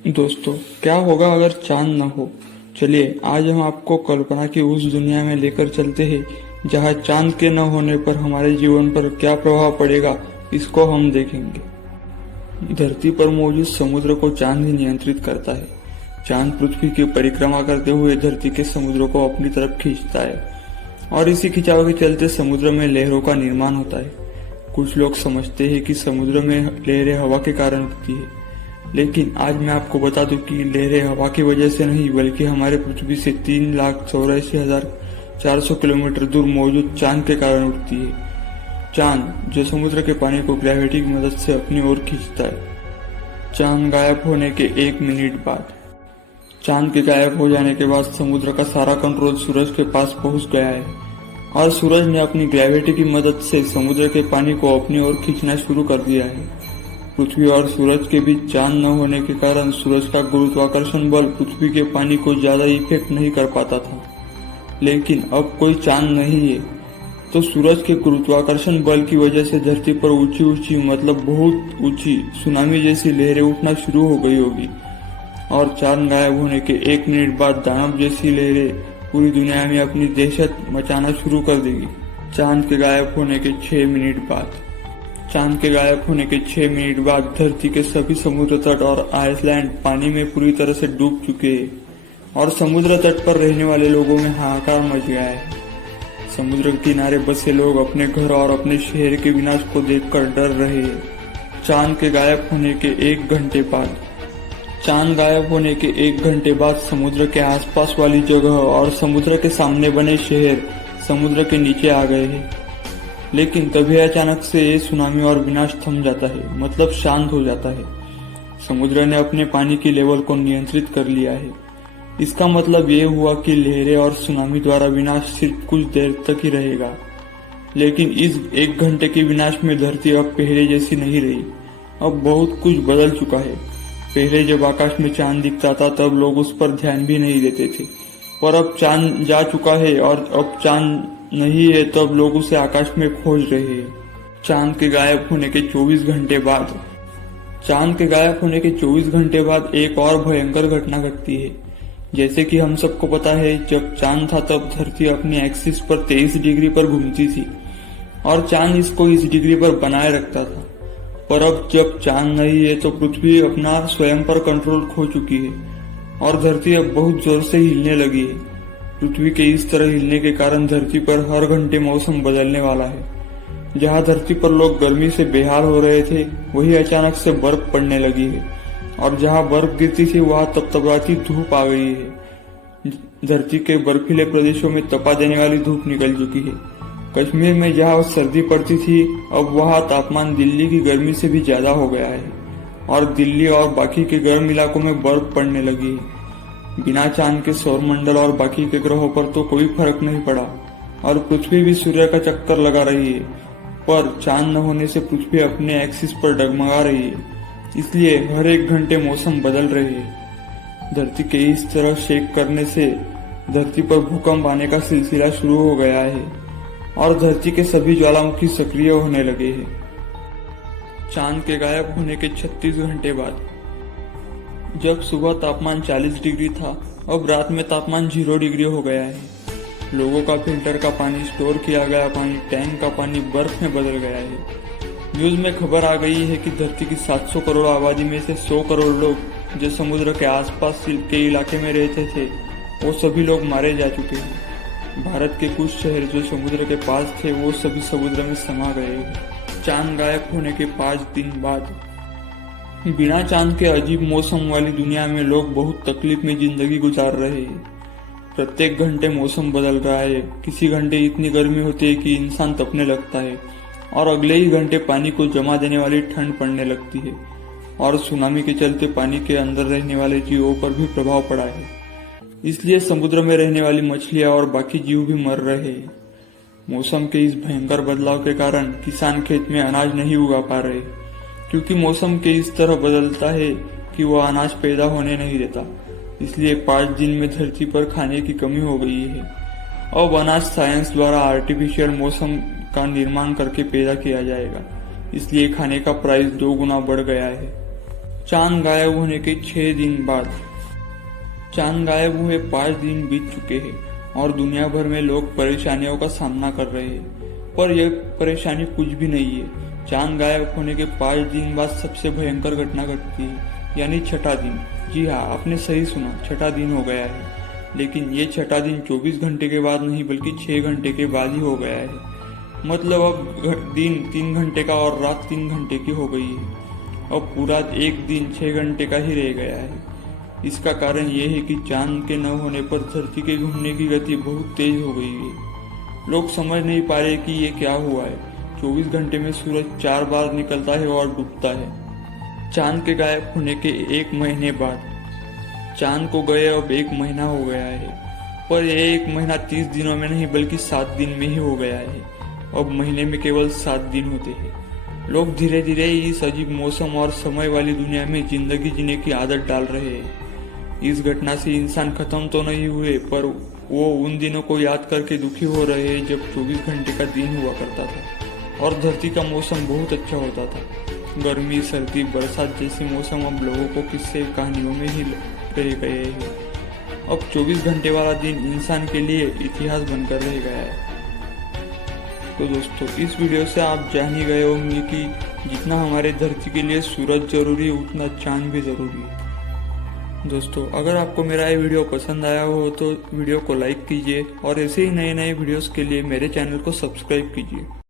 दोस्तों, क्या होगा अगर चांद न हो। चलिए आज हम आपको कल्पना की उस दुनिया में लेकर चलते हैं जहां चांद के न होने पर हमारे जीवन पर क्या प्रभाव पड़ेगा, इसको हम देखेंगे। धरती पर मौजूद समुद्र को चांद ही नियंत्रित करता है। चांद पृथ्वी की परिक्रमा करते हुए धरती के समुद्रों को अपनी तरफ खींचता है और इसी खिंचाव के चलते समुद्र में लहरों का निर्माण होता है। कुछ लोग समझते हैं कि समुद्र में लहरें हवा के कारण उठती है, लेकिन आज मैं आपको बता दूं कि लहरें हवा की वजह से नहीं बल्कि हमारे पृथ्वी से 3,84,400 किलोमीटर दूर मौजूद चांद के कारण उठती है। चांद जो समुद्र के पानी को ग्रेविटी की मदद से अपनी ओर खींचता है। चांद गायब होने के 1 मिनट बाद। चांद के गायब हो जाने के बाद समुद्र का सारा कंट्रोल सूरज के पास पहुंच गया है और सूरज ने अपनी ग्रेविटी की मदद से समुद्र के पानी को अपनी ओर खींचना शुरू कर दिया है। पृथ्वी और सूरज के बीच चांद न होने के कारण सूरज का गुरुत्वाकर्षण बल पृथ्वी के पानी को ज्यादा इफेक्ट नहीं कर पाता था, लेकिन अब कोई चांद नहीं है तो सूरज के गुरुत्वाकर्षण बल की वजह से धरती पर ऊंची ऊंची मतलब बहुत ऊंची सुनामी जैसी लहरें उठना शुरू हो गई होगी और चांद गायब होने के 1 मिनट बाद दानव जैसी लहरें पूरी दुनिया में अपनी दहशत मचाना शुरू कर देगी। चांद के गायब होने के 6 मिनट बाद। चांद के गायब होने के 6 मिनट बाद धरती के सभी समुद्र तट और आइसलैंड पानी में पूरी तरह से डूब चुके हैं और समुद्र तट पर रहने वाले लोगों में हाहाकार मच गया है। समुद्र के किनारे बसे लोग अपने घर और अपने शहर के विनाश को देखकर डर रहे हैं। चांद के गायब होने के 1 घंटे बाद। चांद गायब होने के 1 घंटे बाद समुद्र के आसपास वाली जगह और समुद्र के सामने बने शहर समुद्र के नीचे आ गए हैं, लेकिन तभी अचानक से ये सुनामी और विनाश थम जाता है, मतलब शांत हो जाता है। समुद्र ने अपने पानी की लेवल को नियंत्रित कर लिया है। इसका मतलब ये हुआ कि लहरें और सुनामी द्वारा विनाश सिर्फ कुछ देर तक ही रहेगा, लेकिन इस 1 घंटे के विनाश में धरती अब पहले जैसी नहीं रही। अब बहुत कुछ बदल चुका है। पहले जब आकाश में चांद दिखता था तब लोग उस पर ध्यान भी नहीं देते थे, पर अब चांद जा चुका है और अब चांद नहीं है तब लोग उसे आकाश में खोज रहे हैं। चांद के गायब होने के 24 घंटे बाद। चांद के गायब होने के 24 घंटे बाद एक और भयंकर घटना घटती है। जैसे कि हम सबको पता है, जब चांद था तब धरती अपनी एक्सिस पर 23 डिग्री पर घूमती थी और चांद इसको इस डिग्री पर बनाए रखता था। पर अब जब चांद नहीं है तो पृथ्वी अपना स्वयं पर कंट्रोल खो चुकी है और धरती अब बहुत जोर से हिलने लगी है। पृथ्वी के इस तरह हिलने के कारण धरती पर हर घंटे मौसम बदलने वाला है। जहां धरती पर लोग गर्मी से बेहाल हो रहे थे, वही अचानक से बर्फ पड़ने लगी है और जहां बर्फ गिरती थी वहां तपतपाती धूप आ गई है। धरती के बर्फीले प्रदेशों में तपा देने वाली धूप निकल चुकी है। कश्मीर में जहां सर्दी पड़ती थी, अब वहां तापमान दिल्ली की गर्मी से भी ज्यादा हो गया है और दिल्ली और बाकी के गर्म इलाकों में बर्फ पड़ने लगी है। बिना चांद के सौरमंडल और बाकी के ग्रहों पर तो कोई फर्क नहीं पड़ा और पृथ्वी भी सूर्य का चक्कर लगा रही है, पर चांद न होने से पृथ्वी अपने एक्सिस पर डगमगा रही है। इसलिए हर 1 घंटे मौसम बदल रही है। धरती के इस तरह शेक करने से धरती पर भूकंप आने का सिलसिला शुरू हो गया है और धरती के सभी ज्वालामुखी सक्रिय होने लगे हैं। चांद के गायब होने के 36 घंटे बाद। जब सुबह तापमान 40 डिग्री था, अब रात में तापमान 0 डिग्री हो गया है। लोगों का फिल्टर का पानी, स्टोर किया गया पानी, टैंक का पानी बर्फ में बदल गया है। न्यूज में खबर आ गई है कि धरती की 700 करोड़ आबादी में से 100 करोड़ लोग जो समुद्र के आसपास के इलाके में रहते थे, वो सभी लोग मारे जा चुके हैं। भारत के कुछ शहर जो समुद्र के पास थे वो सभी समुद्र में समा गए हैं। चांद गायब होने के 5 दिन बाद। बिना चांद के अजीब मौसम वाली दुनिया में लोग बहुत तकलीफ में जिंदगी गुजार रहे हैं। प्रत्येक घंटे मौसम बदल रहा है। किसी घंटे इतनी गर्मी होती है कि इंसान तपने लगता है और अगले ही घंटे पानी को जमा देने वाली ठंड पड़ने लगती है और सुनामी के चलते पानी के अंदर रहने वाले जीवों पर भी प्रभाव पड़ा है। इसलिए समुद्र में रहने वाली मछलियां और बाकी जीव भी मर रहे हैं। मौसम के इस भयंकर बदलाव के कारण किसान खेत में अनाज नहीं उगा पा रहे, क्योंकि मौसम के इस तरह बदलता है कि वह अनाज पैदा होने नहीं देता। इसलिए 5 दिन में धरती पर खाने की कमी हो गई है। अब अनाज साइंस द्वारा आर्टिफिशियल मौसम का निर्माण करके पैदा किया जाएगा, इसलिए खाने का प्राइस 2 गुना बढ़ गया है। चांद गायब होने के 6 दिन बाद। चांद गायब हुए 5 दिन बीत चुके हैं और दुनिया भर में लोग परेशानियों का सामना कर रहे हैं, पर यह परेशानी कुछ भी नहीं है। चांद गायब होने के 5 दिन बाद सबसे भयंकर घटना घटती है, यानी छठा दिन। जी हाँ, आपने सही सुना, छठा दिन हो गया है। लेकिन ये छठा दिन 24 घंटे के बाद नहीं बल्कि 6 घंटे के बाद ही हो गया है। मतलब अब दिन 3 घंटे का और रात 3 घंटे की हो गई है। अब पूरा एक दिन 6 घंटे का ही रह गया है। इसका कारण यह है कि चांद के न होने पर धरती के घूमने की गति बहुत तेज हो गई है। लोग समझ नहीं पा रहे कि ये क्या हुआ है। 24 घंटे में सूरज 4 बार निकलता है और डूबता है। चांद के गायब होने के 1 महीने बाद। चांद को गए अब 1 महीना हो गया है, पर यह 1 महीना 30 दिनों में नहीं बल्कि 7 दिन में ही हो गया है। अब महीने में केवल 7 दिन होते हैं। लोग धीरे धीरे इस अजीब मौसम और समय वाली दुनिया में जिंदगी जीने की आदत डाल रहे हैं। इस घटना से इंसान खत्म तो नहीं हुए, पर वो उन दिनों को याद करके दुखी हो रहे हैं जब 24 घंटे का दिन हुआ करता था और धरती का मौसम बहुत अच्छा होता था। गर्मी, सर्दी, बरसात जैसे मौसम अब लोगों को किस्से कहानियों में ही रह गए हैं। अब 24 घंटे वाला दिन इंसान के लिए इतिहास बनकर रह गया है। तो दोस्तों, इस वीडियो से आप जान ही गए होंगे कि जितना हमारे धरती के लिए सूरज जरूरी है उतना चांद भी जरूरी है। दोस्तों, अगर आपको मेरा ये वीडियो पसंद आया हो तो वीडियो को लाइक कीजिए और ऐसे ही नए नए वीडियोस के लिए मेरे चैनल को सब्सक्राइब कीजिए।